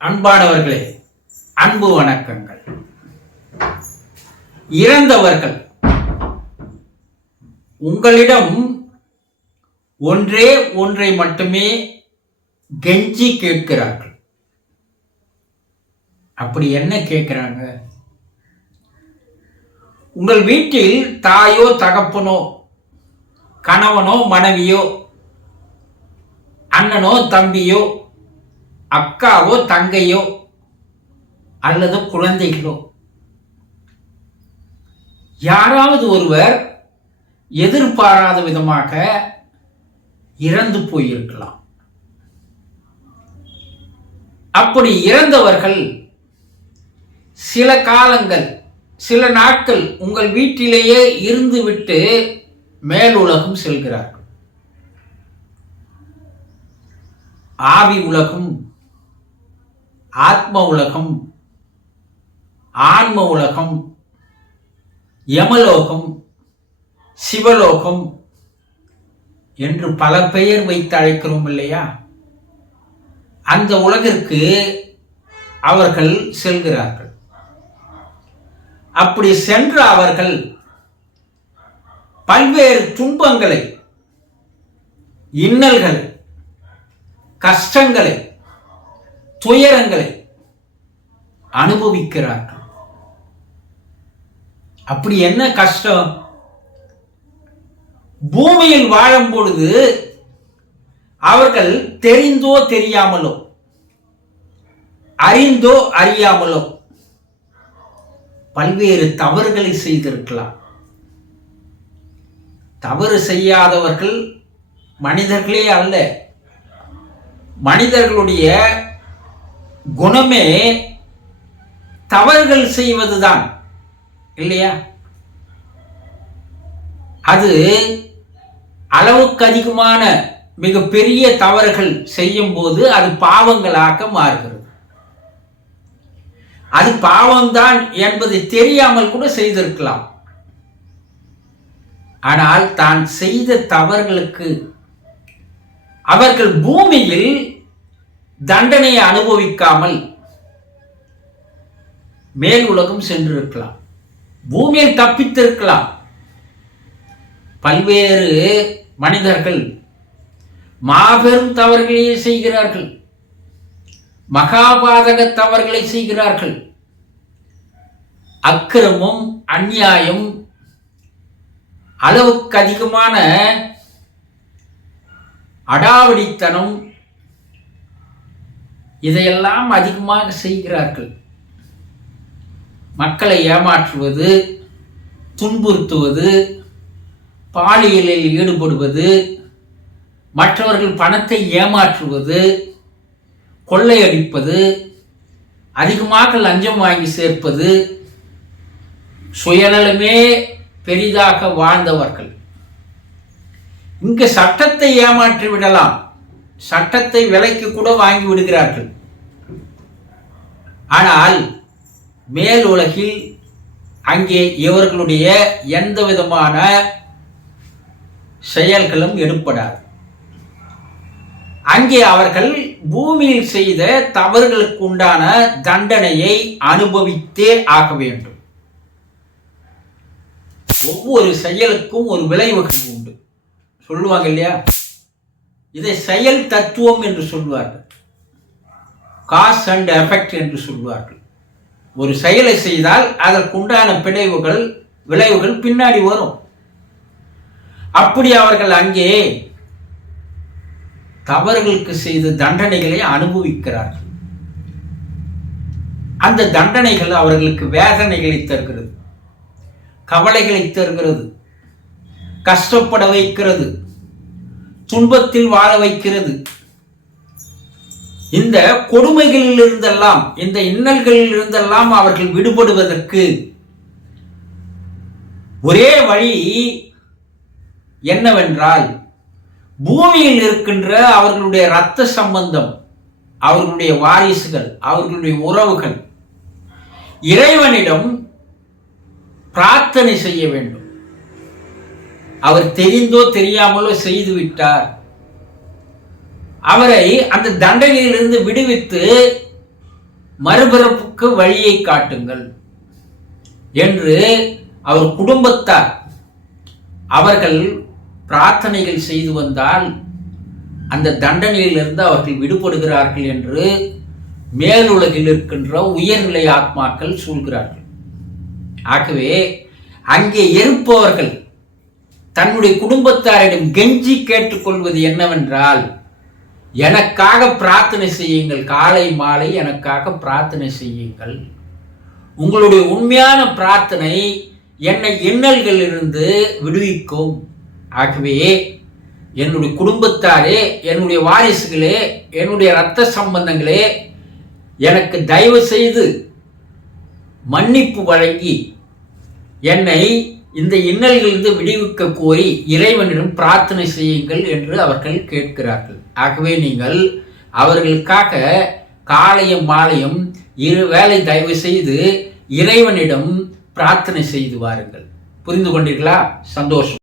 அன்பானவர்களே அன்பு வணக்கங்கள். இறந்தவர்கள் உங்களிடம் ஒன்றே ஒன்றை மட்டுமே கெஞ்சி கேட்கிறார்கள். அப்படி என்ன கேட்கிறாங்க? உங்கள் வீட்டில் தாயோ தகப்பனோ கணவனோ மனைவியோ அண்ணனோ தம்பியோ அக்காவோ தங்கையோ அல்லது குழந்தைகளோ. யாராவது ஒருவர் எதிர்பாராத விதமாக இறந்து போயிருக்கலாம். அப்படி இறந்தவர்கள் சில காலங்கள் சில நாட்கள் உங்கள் வீட்டிலேயே இருந்துவிட்டு மேலுலகம் செல்கிறார்கள். ஆவி உலகம் ஆத்ம உலகம் ஆன்ம உலகம் யமலோகம் சிவலோகம் என்று பல பெயர் வைத்து அழைக்கிறோம் இல்லையா? அந்த உலகிற்கு அவர்கள் செல்கிறார்கள். அப்படி சென்ற அவர்கள் பல்வேறு துன்பங்களை இன்னல்களை கஷ்டங்களை துயரங்களை அனுபவிக்கிறார்கள். அப்படி என்ன கஷ்டம்? பூமியில் வாழும் பொழுது அவர்கள் தெரிந்தோ தெரியாமலோ அறிந்தோ அறியாமலோ பல்வேறு தவறுகளை செய்திருக்கலாம். தவறு செய்யாதவர்கள் மனிதர்களே அல்ல. மனிதர்களுடைய குணமே தவறுகள் செய்வதுதான். இல்லையா? அது அளவுக்கு அதிகமான மிகப்பெரிய தவறுகள் செய்யும் போது அது பாவங்களாக மாறுகிறது. அது பாவம்தான் என்பதை தெரியாமல் கூட செய்திருக்கலாம். ஆனால் தான் செய்த தவறுகளுக்கு அவர்கள் பூமியில் தண்டனையை அனுபவிக்காமல் மேல் உலகம் சென்றிருக்கலாம். பூமியில் தப்பித்திருக்கலாம். பல்வேறு மனிதர்கள் மாபெரும் தவறுகளையே செய்கிறார்கள். மகாபாதக தவறுகளை செய்கிறார்கள். அக்கிரமம் அந்நியாயம் அளவுக்கு அதிகமான அடாவடித்தனம் இதையெல்லாம் அதிகமாக செய்கிறார்கள். மக்களை ஏமாற்றுவது துன்புறுத்துவது பாலியலில் ஈடுபடுவது மற்றவர்கள் பணத்தை ஏமாற்றுவது கொள்ளையடிப்பது அதிகமாக லஞ்சம் வாங்கி சேர்ப்பது சுயநலமே பெரிதாக வாழ்ந்தவர்கள். இங்கு சட்டத்தை ஏமாற்றி விடலாம். சட்டத்தை விலைக்கு கூட வாங்கி விடுகிறார்கள். ஆனால் மேல் உலகில் அங்கே இவர்களுடைய எந்த விதமான செயல்களும் எடுப்படாது. அங்கே அவர்கள் பூமியில் செய்த தவறுகளுக்கு உண்டான தண்டனையை அனுபவித்தே ஆக வேண்டும். ஒவ்வொரு செயலுக்கும் ஒரு விளைவுகள் உண்டு. சொல்லுவாங்க இல்லையா? இதை செயல் தத்துவம் என்று சொல்வார்கள். காஸ் அண்ட் எஃபெக்ட் என்று சொல்வார்கள். ஒரு செயலை செய்தால் அதற்குண்டான பிணைவுகள் விளைவுகள் பின்னாடி வரும். அப்படி அவர்கள் அங்கே தவறுகளுக்கு செய்த தண்டனைகளை அனுபவிக்கிறார்கள். அந்த தண்டனைகள் அவர்களுக்கு வேதனைகளை தருகிறது கவலைகளை தருகிறது கஷ்டப்பட வைக்கிறது துன்பத்தில் வாழ வைக்கிறது. இந்த கொடுமைகளில் இருந்தெல்லாம் இந்த இன்னல்களில் இருந்தெல்லாம் அவர்கள் விடுபடுவதற்கு ஒரே வழி என்னவென்றால் பூமியில் இருக்கின்ற அவர்களுடைய இரத்த சம்பந்தம் அவர்களுடைய வாரிசுகள் அவர்களுடைய உறவுகள் இறைவனிடம் பிரார்த்தனை செய்ய வேண்டும். அவர் தெரிந்தோ தெரியாமலோ செய்து விட்டார் அவரை அந்த தண்டனையிலிருந்து விடுவித்து மறுபிறப்புக்கு வழியை காட்டுங்கள் என்று அவர் குடும்பத்தார் அவர்கள் பிரார்த்தனைகள் செய்து வந்தால் அந்த தண்டனையிலிருந்து அவர்கள் விடுபடுகிறார்கள் என்று மேலுலகில் இருக்கின்ற உயர்நிலை ஆத்மாக்கள் சூழ்கிறார்கள் ஆகவே அங்கே இருப்பவர்கள் தன்னுடைய குடும்பத்தாரிடம் கெஞ்சி கேட்டுக்கொள்வது என்னவென்றால் எனக்காக பிரார்த்தனை செய்யுங்கள். காலை மாலை எனக்காக பிரார்த்தனை செய்யுங்கள். உங்களுடைய உண்மையான பிரார்த்தனை என்னை இன்னல்களிலிருந்து விடுவிக்கும். ஆகவே என்னுடைய குடும்பத்தாரே என்னுடைய வாரிசுகளே என்னுடைய இரத்த சம்பந்தங்களே எனக்கு தயவு செய்து மன்னிப்பு வழங்கி என்னை இந்த இன்னல்களிலிருந்து விடுவிக்க கோரி இறைவனிடம் பிரார்த்தனை செய்யுங்கள் என்று அவர்கள் கேட்கிறார்கள். ஆகவே நீங்கள் அவர்களுக்காக காலையும் மாலையும் இரு வேலை தயவு செய்து இறைவனிடம் பிரார்த்தனை செய்து வாருங்கள். புரிந்து கொண்டீர்களா? சந்தோஷம்.